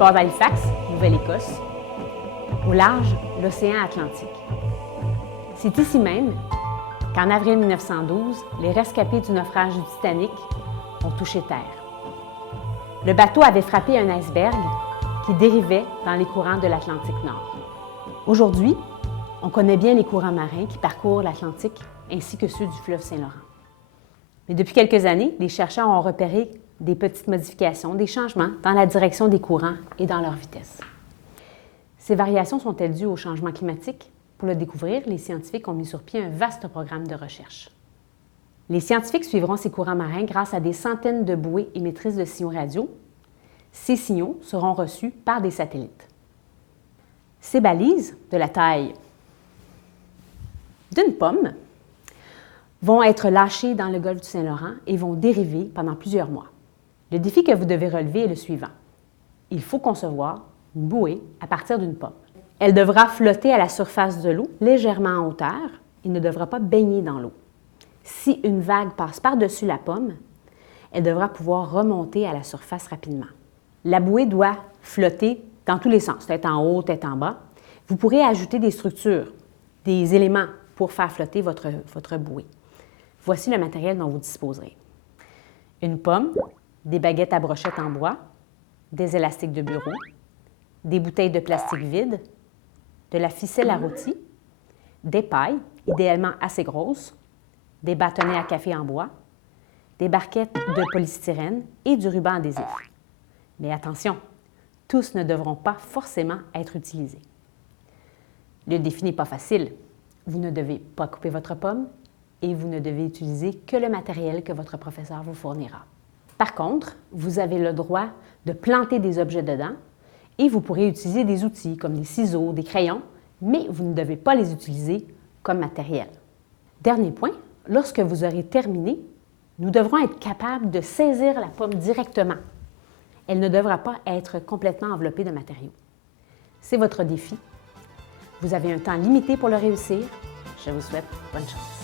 Port d'Halifax, Nouvelle-Écosse, au large, l'océan Atlantique. C'est ici même qu'en avril 1912, les rescapés du naufrage du Titanic ont touché terre. Le bateau avait frappé un iceberg qui dérivait dans les courants de l'Atlantique Nord. Aujourd'hui, on connaît bien les courants marins qui parcourent l'Atlantique ainsi que ceux du fleuve Saint-Laurent. Mais depuis quelques années, les chercheurs ont repéré des petites modifications, des changements dans la direction des courants et dans leur vitesse. Ces variations sont-elles dues au changement climatique? Pour le découvrir, les scientifiques ont mis sur pied un vaste programme de recherche. Les scientifiques suivront ces courants marins grâce à des centaines de bouées émettrices de signaux radio. Ces signaux seront reçus par des satellites. Ces balises, de la taille d'une pomme, vont être lâchées dans le golfe du Saint-Laurent et vont dériver pendant plusieurs mois. Le défi que vous devez relever est le suivant. Il faut concevoir une bouée à partir d'une pomme. Elle devra flotter à la surface de l'eau, légèrement en hauteur, et ne devra pas baigner dans l'eau. Si une vague passe par-dessus la pomme, elle devra pouvoir remonter à la surface rapidement. La bouée doit flotter dans tous les sens, tête en haut, tête en bas. Vous pourrez ajouter des structures, des éléments pour faire flotter votre bouée. Voici le matériel dont vous disposerez. Une pomme, des baguettes à brochettes en bois, des élastiques de bureau, des bouteilles de plastique vides, de la ficelle à rôti, des pailles, idéalement assez grosses, des bâtonnets à café en bois, des barquettes de polystyrène et du ruban adhésif. Mais attention, tous ne devront pas forcément être utilisés. Le défi n'est pas facile. Vous ne devez pas couper votre pomme et vous ne devez utiliser que le matériel que votre professeur vous fournira. Par contre, vous avez le droit de planter des objets dedans et vous pourrez utiliser des outils comme des ciseaux, des crayons, mais vous ne devez pas les utiliser comme matériel. Dernier point, lorsque vous aurez terminé, nous devrons être capables de saisir la pomme directement. Elle ne devra pas être complètement enveloppée de matériaux. C'est votre défi. Vous avez un temps limité pour le réussir. Je vous souhaite bonne chance.